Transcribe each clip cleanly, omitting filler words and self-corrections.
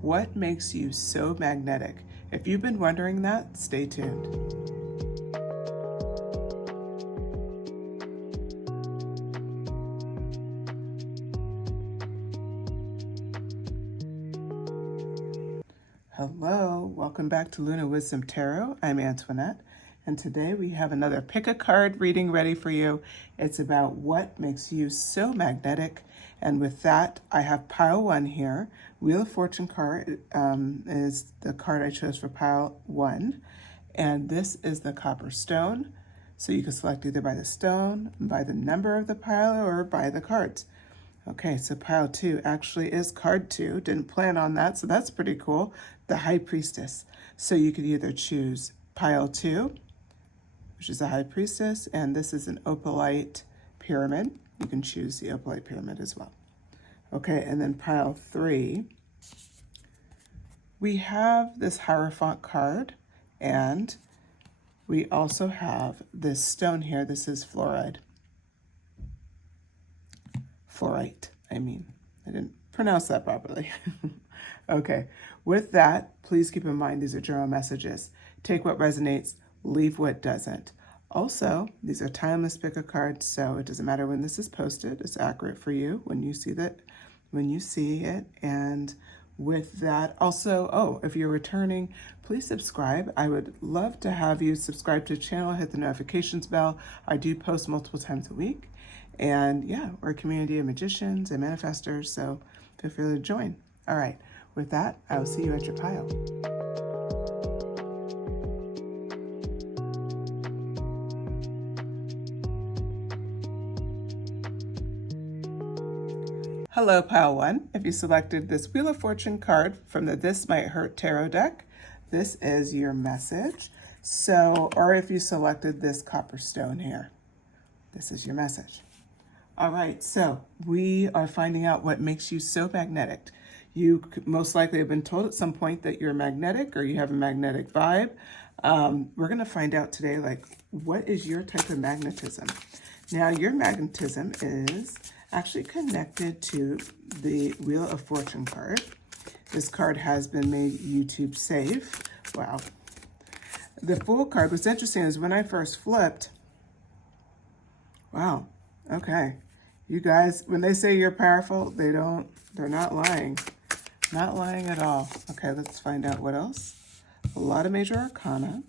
What makes you so magnetic? If you've been wondering that, stay tuned. Hello, welcome back to Luna Wisdom Tarot. I'm Antoinette, and today we have another pick a card reading ready for you. It's about what makes you so magnetic, and with that, I have pile 1 here. Wheel of Fortune card is the card I chose for pile 1, and this is the copper stone. So you can select either by the stone, by the number of the pile, or by the cards. Okay, so pile 2 actually is card 2. Didn't plan on that, so that's pretty cool. The High Priestess. So you could either choose pile 2, which is a High Priestess, and this is an opalite pyramid. You can choose the opalite pyramid as well. Okay, and then pile 3, we have this Hierophant card, and we also have this stone here. This is fluorite, I mean. I didn't pronounce that properly. Okay, with that, please keep in mind these are general messages. Take what resonates, leave what doesn't. Also, these are timeless pick a cards, so it doesn't matter when this is posted. It's accurate for you when you see it. And with that, also, if you're returning, please subscribe. I would love to have you subscribe to the channel, hit the notifications bell. I do post multiple times a week. And yeah, we're a community of magicians and manifestors, so feel free to join. All right, with that, I will see you at your pile. Hello, pile 1. If you selected this Wheel of Fortune card from the This Might Hurt Tarot deck, this is your message. So, or if you selected this copper stone here, this is your message. All right, so we are finding out what makes you so magnetic. You most likely have been told at some point that you're magnetic or you have a magnetic vibe. We're going to find out today, like, what is your type of magnetism? Now, your magnetism is actually connected to the Wheel of Fortune card. This card has been made YouTube safe. Wow. The Fool card, what's interesting is when I first flipped, wow, okay. You guys, when they say you're powerful, they're not lying. Not lying at all. Okay, let's find out what else. A lot of major arcana.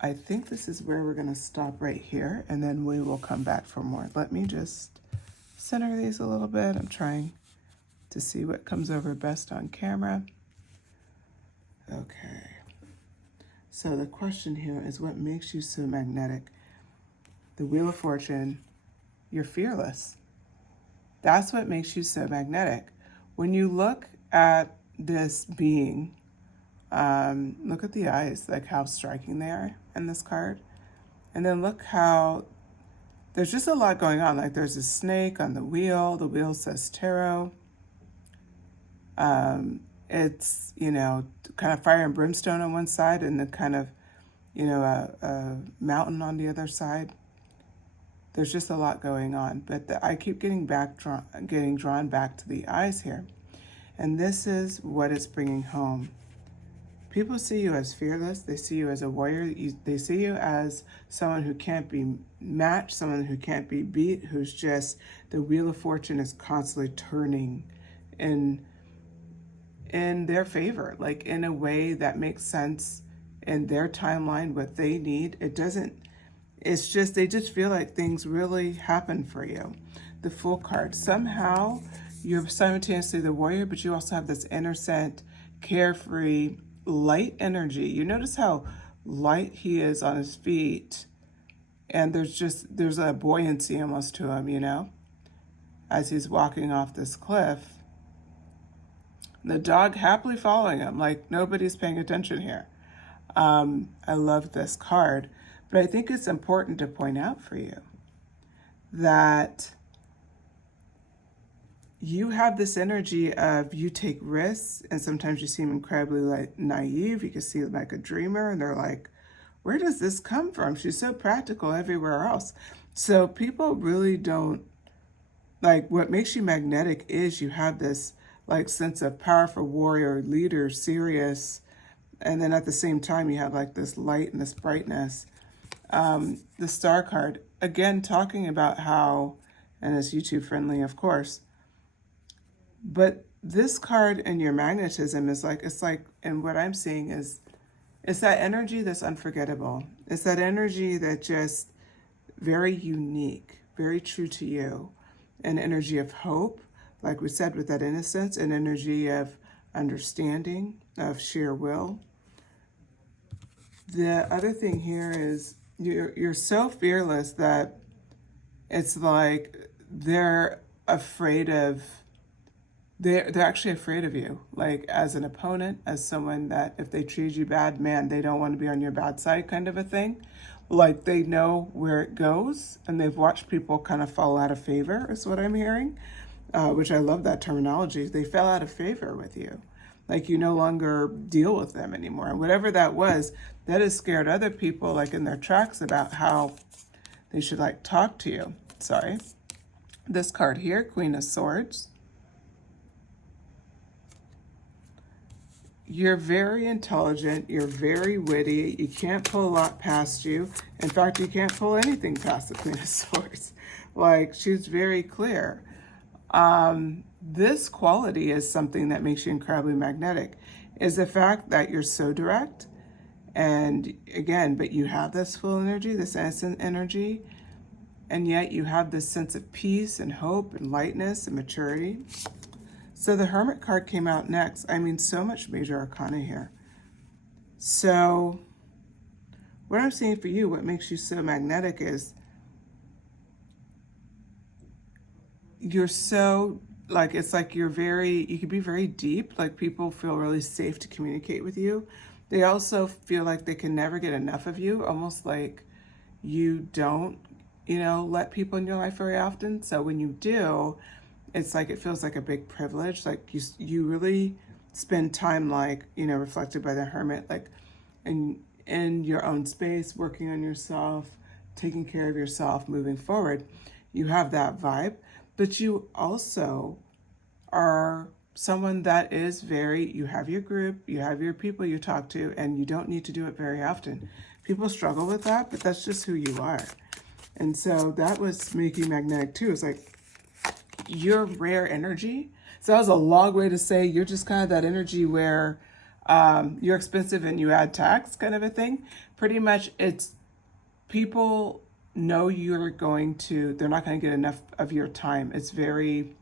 I think this is where we're going to stop right here, and then we will come back for more. Let me just center these a little bit. I'm trying to see what comes over best on camera. Okay. So the question here is, what makes you so magnetic? The Wheel of Fortune, you're fearless. That's what makes you so magnetic. When you look at this being, look at the eyes, like how striking they are in this card. And then look how there's just a lot going on. Like there's a snake on the wheel says tarot. It's, kind of fire and brimstone on one side and then kind of, a mountain on the other side. There's just a lot going on, but I keep getting drawn back to the eyes here. And this is what it's bringing home. People see you as fearless. They see you as a warrior. They see you as someone who can't be matched, someone who can't be beat, who's just, the Wheel of Fortune is constantly turning in their favor, like in a way that makes sense in their timeline, what they need. It's just, they just feel like things really happen for you. The Fool card, somehow you're simultaneously the warrior, but you also have this innocent, carefree, light energy. You notice how light he is on his feet, and there's a buoyancy almost to him, as he's walking off this cliff. The dog happily following him, like nobody's paying attention here. I love this card. But I think it's important to point out for you that you have this energy of, you take risks, and sometimes you seem incredibly naive. You can see like a dreamer, and they're like, where does this come from? She's so practical everywhere else. So people really don't, like, what makes you magnetic is you have this like sense of powerful warrior, leader, serious. And then at the same time, you have like this light and this brightness. The star card, again, talking about how, and it's YouTube friendly, of course, but this card and your magnetism is like, it's like, and what I'm seeing is, it's that energy that's unforgettable. It's that energy that just very unique, very true to you. An energy of hope, like we said, with that innocence, an energy of understanding, of sheer will. The other thing here is you're so fearless that it's like they're afraid of, they're actually afraid of you, like as an opponent, as someone that if they treat you bad, man, they don't want to be on your bad side kind of a thing. Like they know where it goes and they've watched people kind of fall out of favor is what I'm hearing, which I love that terminology. They fell out of favor with you. Like you no longer deal with them anymore. And whatever that was, that has scared other people like in their tracks about how they should like talk to you. Sorry. This card here, Queen of Swords. You're very intelligent, you're very witty, you can't pull a lot past you. In fact, you can't pull anything past the Queen of Swords. Like, she's very clear. This quality is something that makes you incredibly magnetic, is the fact that you're so direct. And again, but you have this full energy, this innocent energy, and yet you have this sense of peace and hope and lightness and maturity. So the Hermit card came out next. I mean, so much major arcana here. So what I'm saying for you, what makes you so magnetic is you're so, like, it's like you're very, you can be very deep. Like people feel really safe to communicate with you. They also feel like they can never get enough of you, almost like you don't, let people in your life very often. So when you do, it's like it feels like a big privilege. Like you really spend time, like, reflected by the Hermit, like in your own space, working on yourself, taking care of yourself, moving forward. You have that vibe, but you also are someone that is very, you have your group, you have your people you talk to, and you don't need to do it very often. People struggle with that, but that's just who you are. And so that was making magnetic too. It's like, you're rare energy. So that was a long way to say you're just kind of that energy where you're expensive and you add tax kind of a thing. Pretty much it's people know they're not going to get enough of your time. It's very,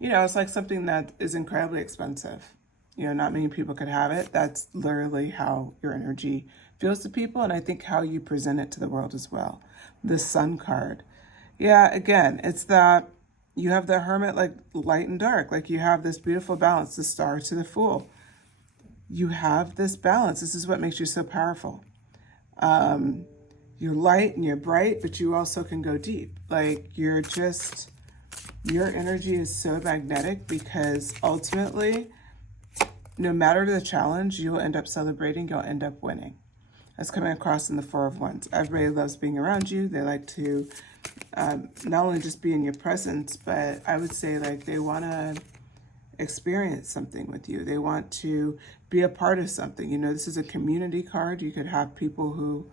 it's like something that is incredibly expensive. Not many people could have it. That's literally how your energy feels to people. And I think how you present it to the world as well. The Sun card. Yeah, again, it's that you have the Hermit, like light and dark, like you have this beautiful balance, the Star to the Fool. You have this balance. This is what makes you so powerful. You're light and you're bright, but you also can go deep. Like your energy is so magnetic because ultimately, no matter the challenge, you'll end up celebrating, you'll end up winning. That's coming across in the Four of Wands. Everybody loves being around you. They like to not only just be in your presence, but I would say like they want to experience something with you. They want to be a part of something. This is a community card. You could have people who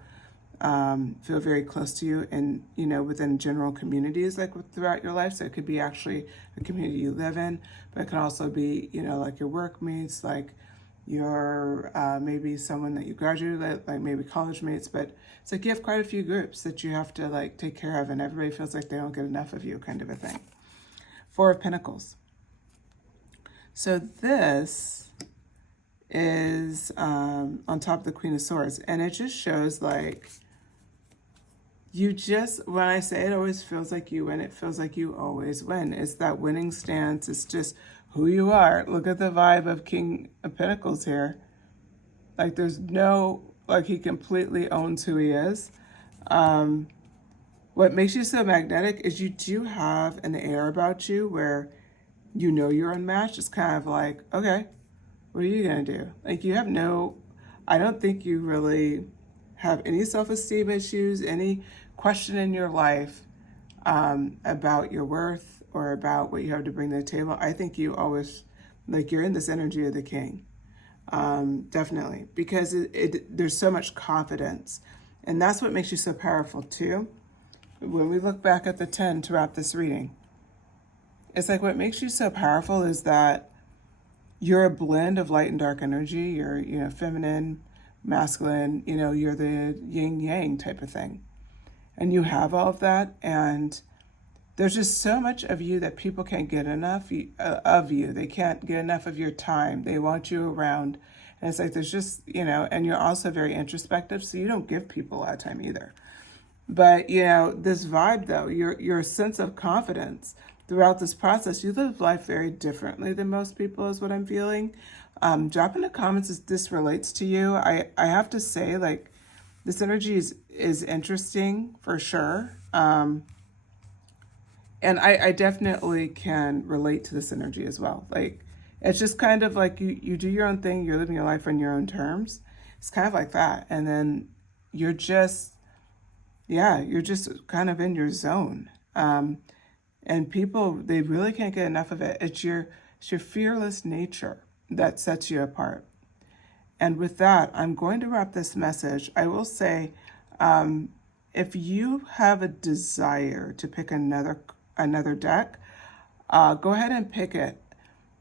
feel very close to you and, within general communities like throughout your life. So it could be actually a community you live in, but it can also be, like your workmates, like your maybe someone that you graduated with, like maybe college mates, but it's like you have quite a few groups that you have to like take care of and everybody feels like they don't get enough of you kind of a thing. Four of Pentacles. So this is on top of the Queen of Swords, and it just shows like when I say it always feels like you win, it feels like you always win. It's that winning stance. It's just who you are. Look at the vibe of King of Pentacles here. Like there's like he completely owns who he is. What makes you so magnetic is you do have an air about you where you're unmatched. It's kind of like, okay, what are you going to do? Like I don't think you really have any self-esteem issues, any question in your life about your worth or about what you have to bring to the table. I think you always Like you're in this energy of the king. Definitely, because there's so much confidence. And that's what makes you so powerful too. When we look back at the 10 to wrap this reading, it's like what makes you so powerful is that you're a blend of light and dark energy. You're, feminine, masculine, you're the yin yang type of thing. And you have all of that. And there's just so much of you that people can't get enough of you. They can't get enough of your time. They want you around. And it's like there's just, and you're also very introspective, so you don't give people a lot of time either. But, this vibe, though, your sense of confidence throughout this process, you live life very differently than most people is what I'm feeling. Drop in the comments if this relates to you. I have to say, like, this energy is interesting for sure. And I definitely can relate to this energy as well. Like, it's just kind of like you do your own thing. You're living your life on your own terms. It's kind of like that. And then you're just kind of in your zone. And people, they really can't get enough of it. It's your fearless nature that sets you apart. And with that, I'm going to wrap this message. I will say, if you have a desire to pick another deck, go ahead and pick it.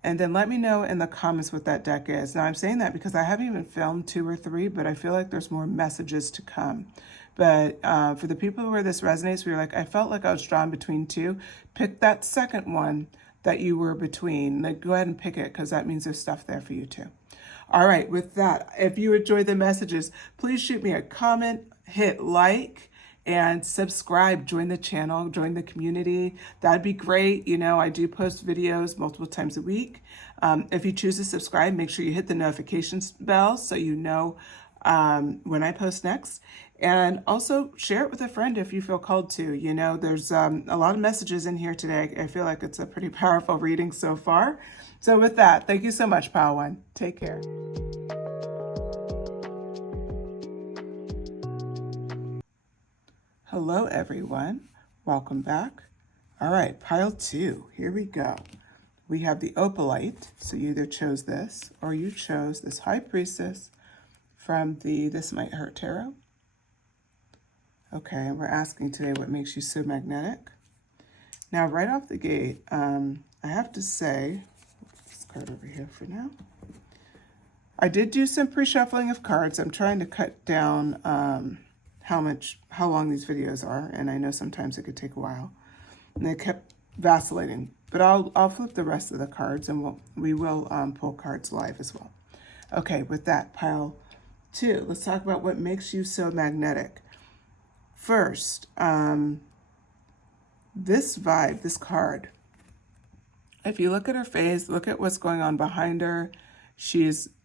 And then let me know in the comments what that deck is. Now, I'm saying that because I haven't even filmed 2 or 3, but I feel like there's more messages to come. But for the people where this resonates, where you're like, I felt like I was drawn between 2, pick that second one that you were between. Like, go ahead and pick it, because that means there's stuff there for you too. All right, with that, if you enjoy the messages, please shoot me a comment, hit like, and subscribe, join the channel, join the community. That'd be great. I do post videos multiple times a week. If you choose to subscribe, make sure you hit the notifications bell so you know when I post next. And also share it with a friend if you feel called to. There's a lot of messages in here today. I feel like it's a pretty powerful reading so far. So with that, thank you so much, Pile One. Take care. Hello, everyone. Welcome back. All right, pile 2. Here we go. We have the opalite. So you either chose this or you chose this High Priestess from the This Might Hurt Tarot. Okay, and we're asking today what makes you so magnetic. Now, right off the gate, I have to say, this card over here for now. I did do some pre-shuffling of cards. I'm trying to cut down how long these videos are, and I know sometimes it could take a while. And they kept vacillating, but I'll flip the rest of the cards, and we will pull cards live as well. Okay, with that, pile 2, let's talk about what makes you so magnetic. First, this vibe, this card. If you look at her face, look at what's going on behind her.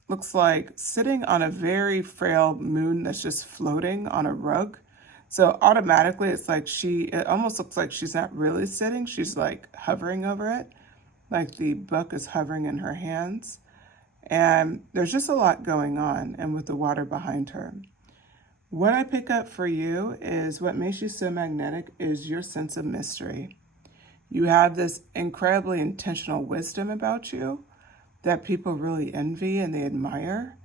Looks like sitting on a very frail moon that's just floating on a rug. So automatically it's like it almost looks like she's not really sitting. She's like hovering over it. Like the book is hovering in her hands. And there's just a lot going on, and with the water behind her. What I pick up for you is what makes you so magnetic is your sense of mystery. You have this incredibly intentional wisdom about you that people really envy and they admire,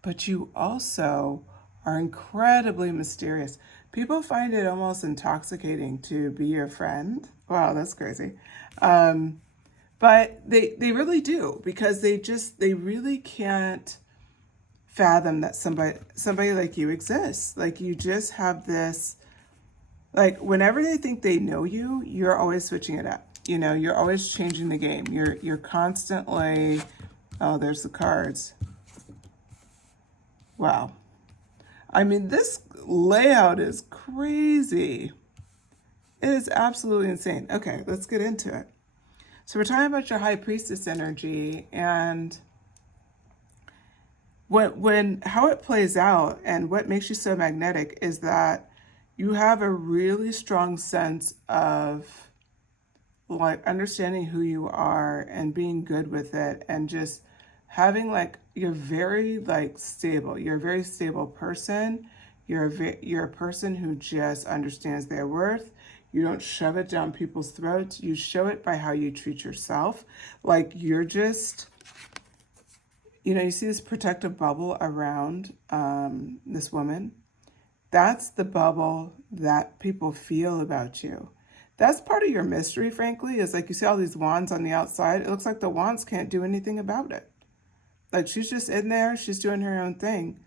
but you also are incredibly mysterious. People find it almost intoxicating to be your friend. Wow, that's crazy. But they really do, because they really can't fathom that somebody like you exists. Like, you just have this, like, whenever they think they know you, you're always switching it up. You're always changing the game. You're constantly, oh, there's the cards. Wow. I mean, this layout is crazy. It is absolutely insane. Okay, let's get into it. So we're talking about your High Priestess energy, and how it plays out and what makes you so magnetic is that you have a really strong sense of like understanding who you are and being good with it, and just having you're very stable. You're a very stable person. You're a person who just understands their worth. You don't shove it down people's throats. You show it by how you treat yourself. Like, you're just you see this protective bubble around this woman. That's the bubble that people feel about you. That's part of your mystery, frankly, is like you see all these wands on the outside. It looks like the wands can't do anything about it. Like she's just in there, she's doing her own thing,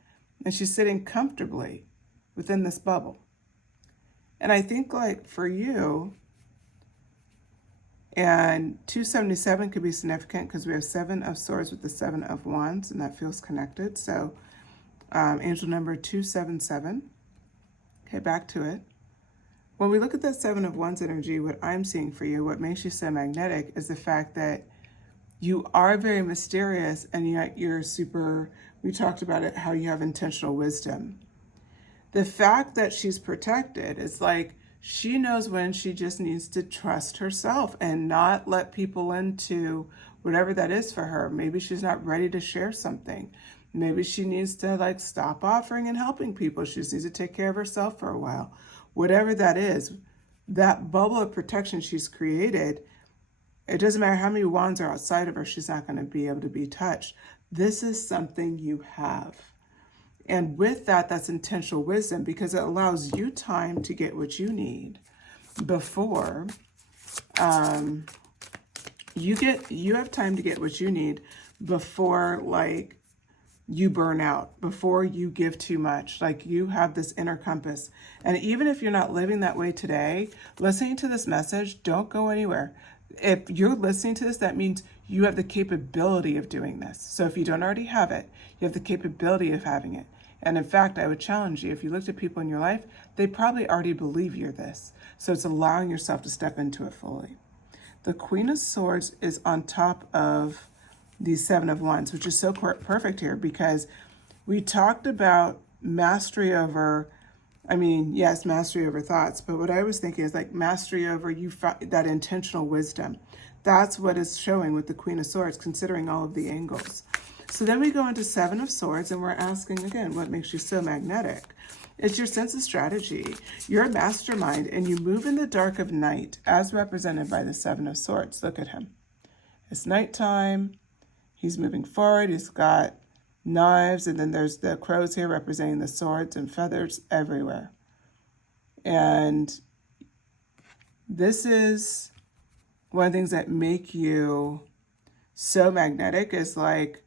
and she's sitting comfortably within this bubble. And I think like for you, and 277 could be significant because we have 7 of Swords with the 7 of Wands, and that feels connected. So angel number 277. Okay, back to it. When we look at that 7 of Wands energy, what I'm seeing for you, what makes you so magnetic is the fact that you are very mysterious, and yet you're super, we talked about it, how you have intentional wisdom. The fact that she's protected is like she knows when she just needs to trust herself and not let people into whatever that is for her. Maybe she's not ready to share something. Maybe she needs to like stop offering and helping people. She just needs to take care of herself for a while. Whatever that is, that bubble of protection she's created, it doesn't matter how many wands are outside of her, she's not going to be able to be touched. This is something you have. And with that, that's intentional wisdom because it allows you time to get what you need before you have time to get what you need before like you burn out, before you give too much. Like you have this inner compass. And even if you're not living that way today, listening to this message, don't go anywhere. If you're listening to this, that means you have the capability of doing this. So if you don't already have it, you have the capability of having it. And in fact, I would challenge you, if you looked at people in your life, they probably already believe you're this. So it's allowing yourself to step into it fully. The Queen of Swords is on top of the 7 of Wands, which is so perfect here because we talked about mastery over, yes, mastery over thoughts, but what I was thinking is like mastery over that intentional wisdom. That's what is showing with the Queen of Swords, considering all of the angles. So then we go into 7 of Swords, and we're asking again, what makes you so magnetic? It's your sense of strategy. You're a mastermind, and you move in the dark of night, as represented by the 7 of Swords. Look at him. It's nighttime. He's moving forward. He's got knives, and then there's the crows here representing the swords and feathers everywhere. And this is one of the things that make you so magnetic is like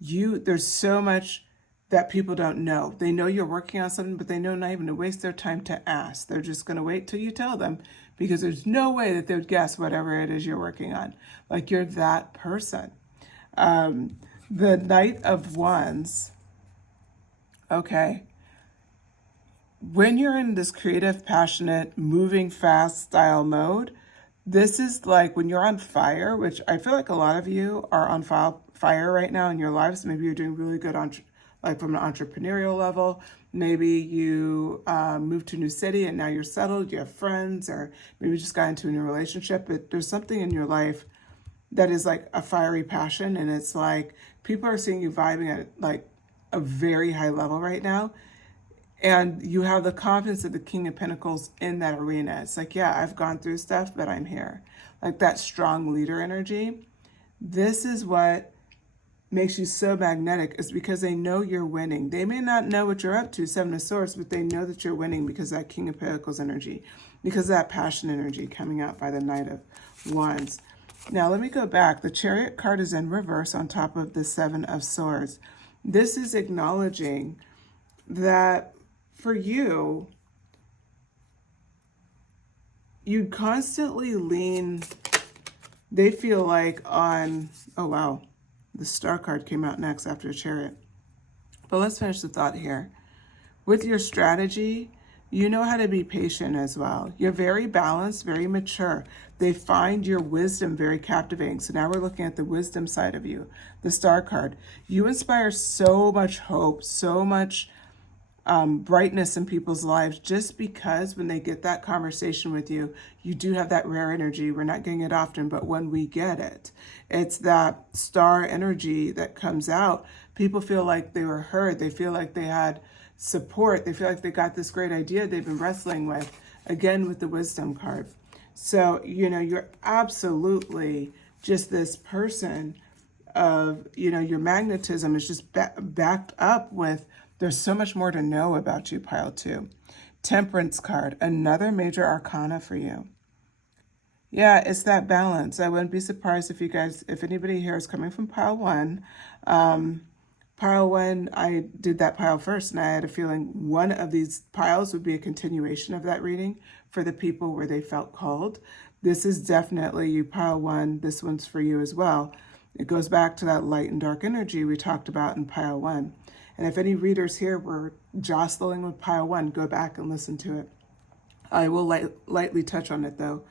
there's so much that people don't know. They know you're working on something, but they know not even to waste their time to ask. They're just going to wait till you tell them because there's no way that they would guess whatever it is you're working on. Like you're that person. The Knight of Wands, okay, when you're in this creative, passionate, moving fast style mode, this is like when you're on fire, which I feel like a lot of you are on fire right now in your lives. Maybe you're doing really good on like from an entrepreneurial level. Maybe you moved to a new city and now you're settled, you have friends, or maybe you just got into a new relationship, but there's something in your life that is like a fiery passion, and it's like people are seeing you vibing at like a very high level right now, and you have the confidence of the King of Pentacles in that arena. It's like, yeah, I've gone through stuff, but I'm here. Like that strong leader energy. This is what makes you so magnetic, is because they know you're winning. They may not know what you're up to, 7 of Swords, but they know that you're winning because of that King of Pentacles energy, because of that passion energy coming out by the Knight of Wands. Now, let me go back. The Chariot card is in reverse on top of the 7 of Swords. This is acknowledging that for you, you constantly lean, they feel like on, oh wow, the Star card came out next after the Chariot. But let's finish the thought here. With your strategy, you know how to be patient as well. You're very balanced, very mature. They find your wisdom very captivating. So now we're looking at the wisdom side of you, the Star card. You inspire so much hope, so much brightness in people's lives, just because when they get that conversation with you, you do have that rare energy. We're not getting it often, but when we get it, it's that star energy that comes out. People feel like they were heard. They feel like they had support. They feel like they got this great idea they've been wrestling with, again with the wisdom card. So, you're absolutely just this person of, your magnetism is just backed up with, there's so much more to know about you, pile 2. Temperance card, another major arcana for you. Yeah, it's that balance. I wouldn't be surprised if anybody here is coming from pile 1. Pile 1, I did that pile first, and I had a feeling one of these piles would be a continuation of that reading for the people where they felt called. This is definitely you, pile 1. This one's for you as well. It goes back to that light and dark energy we talked about in pile 1. And if any readers here were jostling with pile 1, go back and listen to it. I will lightly touch on it, though.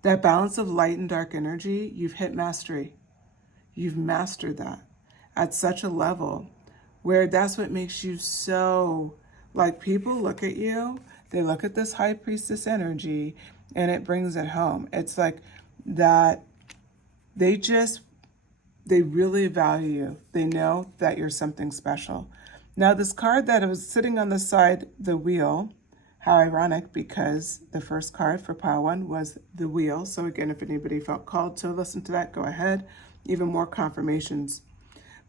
That balance of light and dark energy, you've hit mastery. You've mastered that at such a level where that's what makes you so, like, people look at you, they look at this high priestess energy, and it brings it home. It's like that they really value you. They know that you're something special. Now, this card that was sitting on the side, the wheel, how ironic, because the first card for pile 1 was the wheel. So again, if anybody felt called to listen to that, go ahead. Even more confirmations.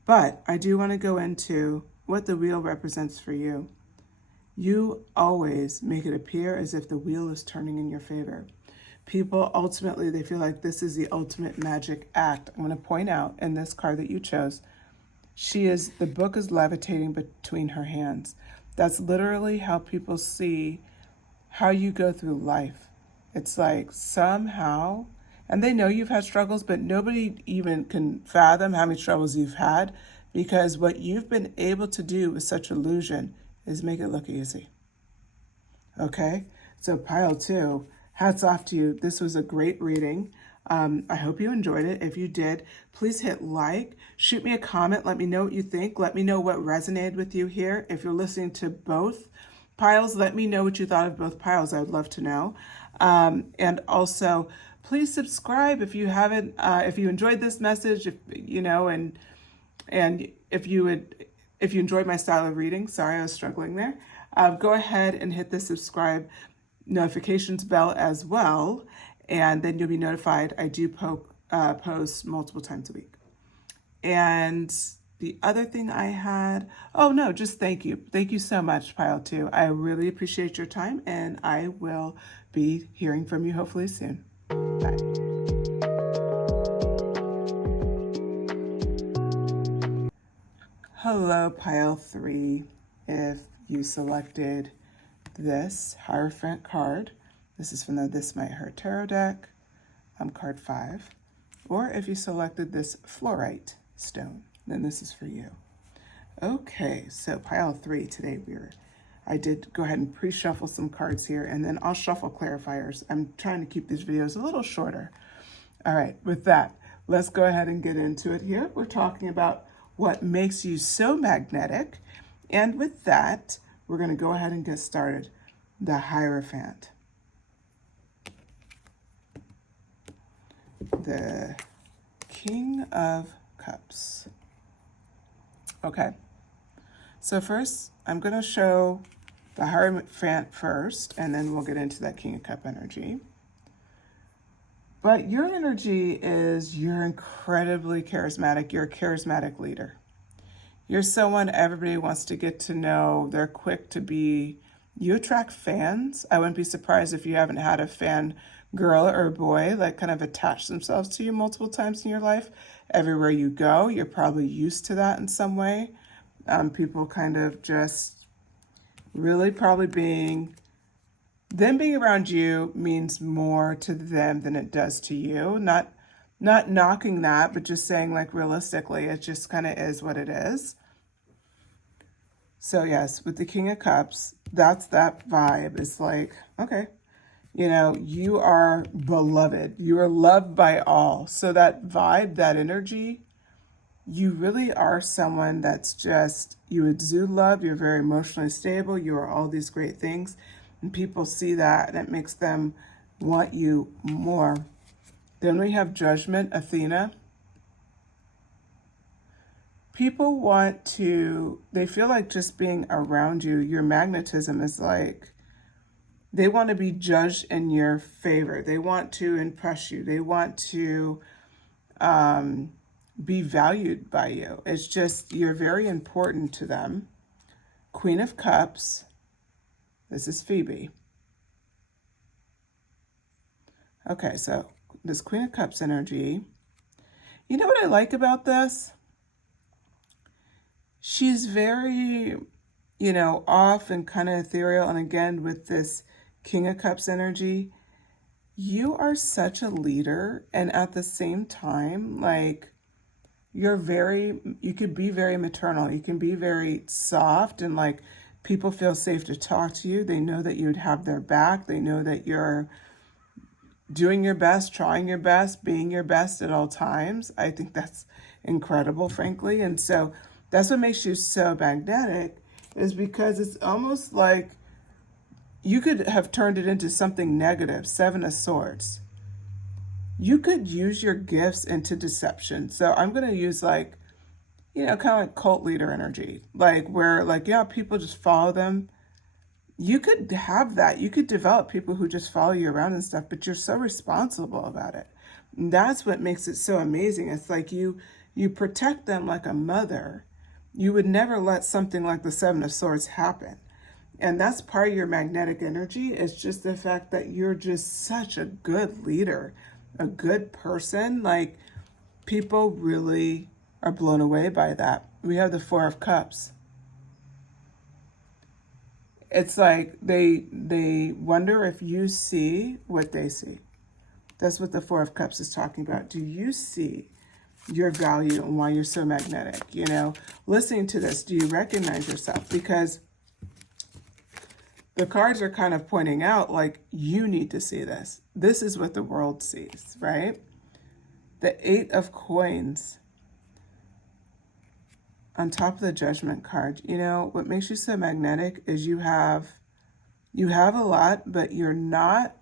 But I do want to go into what the wheel represents for you. You always make it appear as if the wheel is turning in your favor. People, ultimately, they feel like this is the ultimate magic act. I'm going to point out in this card that you chose, the book is levitating between her hands. That's literally how people see how you go through life. It's like somehow, and they know you've had struggles, but nobody even can fathom how many struggles you've had, because what you've been able to do with such illusion is make it look easy. Okay? So pile 2, hats off to you. This was a great reading. I hope you enjoyed it. If you did, please hit like, shoot me a comment, let me know what you think. Let me know what resonated with you here. If you're listening to both piles, let me know what you thought of both piles. I would love to know. And also, please subscribe if you haven't, if you enjoyed this message, and if you enjoyed my style of reading, sorry, I was struggling there. Go ahead and hit the subscribe notifications bell as well, and then you'll be notified. I do post multiple times a week. And the other thing I had, just thank you. Thank you so much, pile 2. I really appreciate your time, and I will be hearing from you hopefully soon. Bye. Hello, pile 3. If you selected this Hierophant card, this is from the This Might Hurt Tarot deck, card 5. Or if you selected this Fluorite stone, then this is for you. Okay, so pile 3 today I did go ahead and pre-shuffle some cards here, and then I'll shuffle clarifiers. I'm trying to keep these videos a little shorter. All right, with that, let's go ahead and get into it here. We're talking about what makes you so magnetic. And with that, we're going to go ahead and get started. The Hierophant. The King of Cups. Okay, so first I'm going to show the Hierophant first, and then we'll get into that King of Cup energy. But your energy is, you're incredibly charismatic. You're a charismatic leader. You're someone everybody wants to get to know. They're quick to be, you attract fans. I wouldn't be surprised if you haven't had a fan girl or boy like kind of attach themselves to you multiple times in your life. Everywhere you go, you're probably used to that in some way. People kind of just really probably being around you means more to them than it does to you. Not knocking that, but just saying, like, realistically, it just kind of is what it is. So yes, with the King of Cups, that's that vibe. It's like, okay, you are beloved. You are loved by all. So that vibe, that energy, you really are someone that's just, you exude love. You're very emotionally stable. You are all these great things. And people see that, and it makes them want you more. Then we have Judgment, Athena. People they feel like just being around you, your magnetism is like, they want to be judged in your favor. They want to impress you. They want to be valued by you. It's just, you're very important to them. Queen of Cups. This is Phoebe. Okay, so this Queen of Cups energy. You know what I like about this? She's very, off and kind of ethereal. And again, with this King of Cups energy, you are such a leader. And at the same time, like, you could be very maternal. You can be very soft, and like, people feel safe to talk to you. They know that you'd have their back. They know that you're doing your best, trying your best, being your best at all times. I think that's incredible, frankly. And so that's what makes you so magnetic, is because it's almost like you could have turned it into something negative. Seven of Swords. You could use your gifts into deception. So I'm going to use like, kind of like cult leader energy, like where like, yeah, people just follow them. You could have that. You could develop people who just follow you around and stuff, but you're so responsible about it. And that's what makes it so amazing. It's like you protect them like a mother. You would never let something like the Seven of Swords happen. And that's part of your magnetic energy. It's just the fact that you're just such a good leader, a good person. Like, people really are blown away by that. We have the Four of Cups. It's like they wonder if you see what they see. That's what the Four of Cups is talking about. Do you see your value and why you're so magnetic? Listening to this, do you recognize yourself? Because the cards are kind of pointing out, like, you need to see this. This is what the world sees, right? The Eight of Coins on top of the Judgment card. What makes you so magnetic is you have a lot, but you're not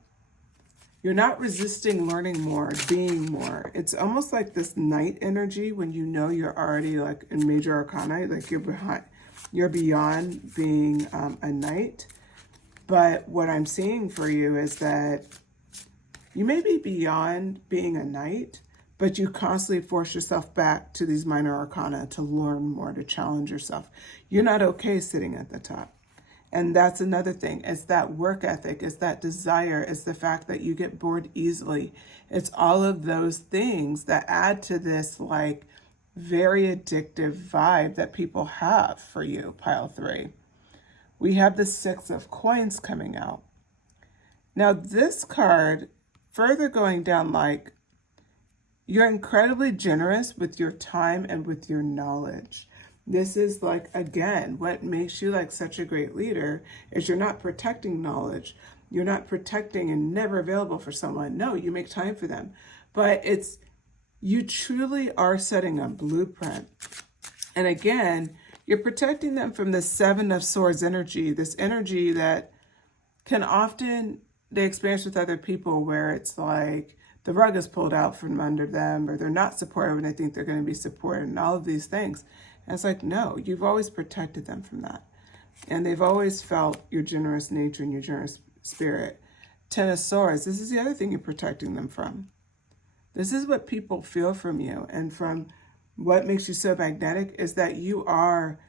resisting learning more, being more. It's almost like this Knight energy when you're already like in Major Arcana, like you're beyond being a Knight. But what I'm seeing for you is that you may be beyond being a Knight, but you constantly force yourself back to these minor arcana to learn more, to challenge yourself. You're not okay sitting at the top. And that's another thing. It's that work ethic. It's that desire. It's the fact that you get bored easily. It's all of those things that add to this like very addictive vibe that people have for you, pile 3. We have the Six of Coins coming out. Now this card, further going down, like, you're incredibly generous with your time and with your knowledge. This is like, again, what makes you like such a great leader is you're not protecting knowledge. You're not protecting and never available for someone. No, you make time for them. But you truly are setting a blueprint. And again, you're protecting them from the Seven of Swords energy, this energy that can often they experience with other people, where it's like the rug is pulled out from under them, or they're not supportive and they think they're going to be supported, and all of these things. And it's like, no, you've always protected them from that. And they've always felt your generous nature and your generous spirit. Ten of Swords, this is the other thing you're protecting them from. This is what people feel from you. And from what makes you so magnetic is that you are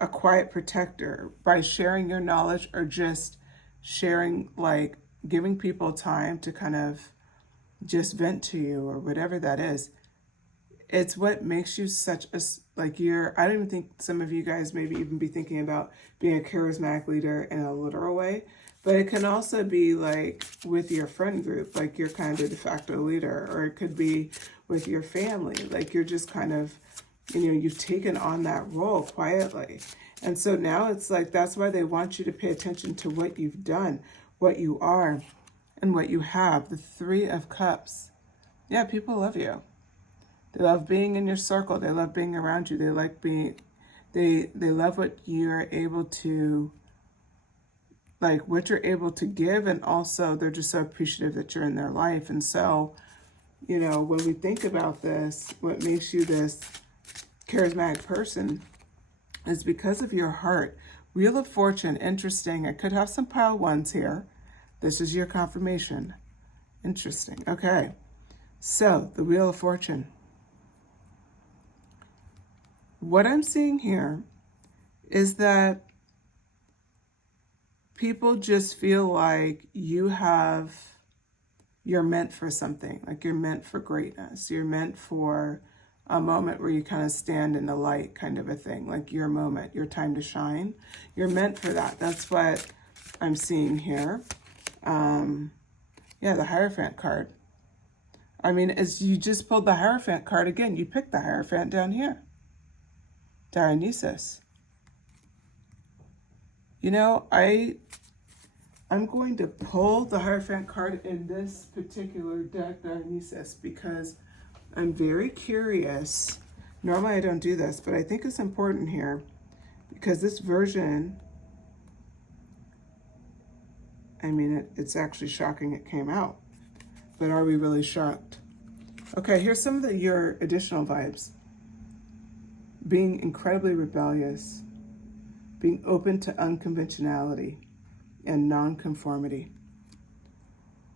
a quiet protector by sharing your knowledge, or just sharing, like giving people time to kind of just vent to you, or whatever that is. It's what makes you such a, like, I don't even think some of you guys maybe even be thinking about being a charismatic leader in a literal way, but it can also be like with your friend group, like you're kind of the de facto leader, or it could be with your family, like you're just kind of, you've taken on that role quietly. And so now it's like, that's why they want you to pay attention to what you've done, what you are, and what you have. The Three of Cups. Yeah, people love you. They love being in your circle. They love being around you. They like being, they love what you're able to, like what you're able to give. And also they're just so appreciative that you're in their life. And so, when we think about this, what makes you this charismatic person is because of your heart. Wheel of Fortune, interesting. I could have some pile 1s here. This is your confirmation. Interesting. Okay. So the Wheel of Fortune. What I'm seeing here is that people just feel like you're meant for something, like you're meant for greatness. You're meant for a moment where you kind of stand in the light, kind of a thing, like your moment, your time to shine. You're meant for that. That's what I'm seeing here. Yeah, the Hierophant card. I mean, as you just pulled the Hierophant card again, you picked the Hierophant down here. Dionysus. You know, I'm going to pull the Hierophant card in this particular deck, Dionysus, because I'm very curious. Normally I don't do this, but I think it's important here because this version, I mean, it's actually shocking it came out. But are we really shocked? Okay, here's some of your additional vibes. Being incredibly rebellious, being open to unconventionality and nonconformity.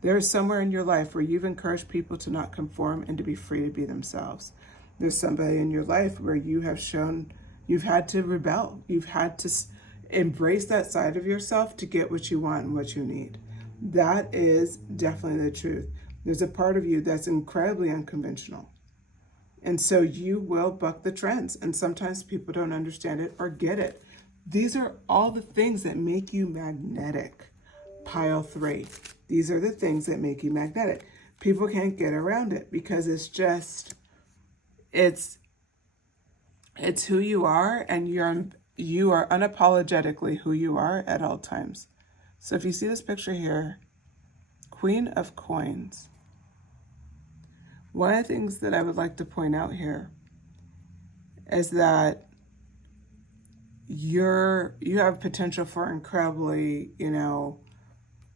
There is somewhere in your life where you've encouraged people to not conform and to be free to be themselves. There's somebody in your life where you have shown you've had to rebel. You've had to embrace that side of yourself to get what you want and what you need. That is definitely the truth. There's a part of you that's incredibly unconventional. And so you will buck the trends. And sometimes people don't understand it or get it. These are all the things that make you magnetic. Pile 3. These are the things that make you magnetic. People can't get around it because it's who you are, and you are unapologetically who you are at all times. So if you see this picture here, Queen of Coins. One of the things that I would like to point out here is that you have potential for incredibly,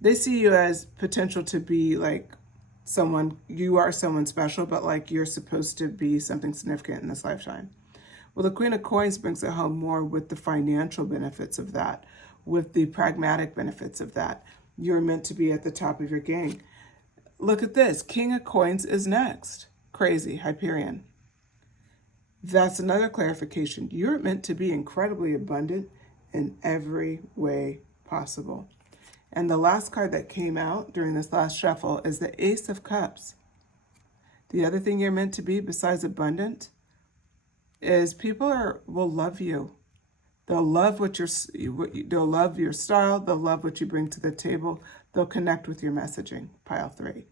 they see you as potential to be like you are someone special, but like you're supposed to be something significant in this lifetime. Well, the Queen of Coins brings it home more with the financial benefits of that, with the pragmatic benefits of that. You're meant to be at the top of your game. Look at this. King of Coins is next. Crazy, Hyperion. That's another clarification. You're meant to be incredibly abundant in every way possible. And the last card that came out during this last shuffle is the Ace of Cups. The other thing you're meant to be besides abundant is people will love you. They'll love they'll love your style. They'll love what you bring to the table. They'll connect with your messaging. Pile 3.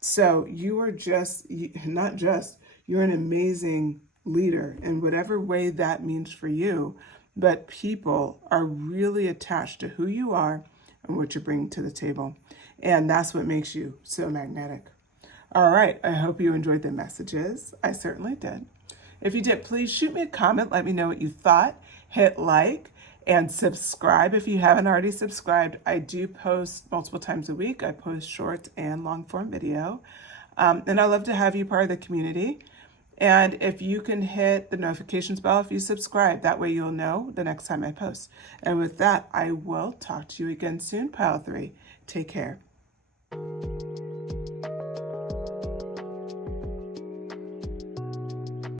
So you are you're an amazing leader in whatever way that means for you. But people are really attached to who you are and what you're bringing to the table. And that's what makes you so magnetic. All right. I hope you enjoyed the messages. I certainly did. If you did, please shoot me a comment. Let me know what you thought. Hit like and subscribe if you haven't already subscribed. I do post multiple times a week. I post short and long form video. And I love to have you part of the community. And if you can hit the notifications bell if you subscribe, that way you'll know the next time I post. And with that, I will talk to you again soon, Pile 3. Take care.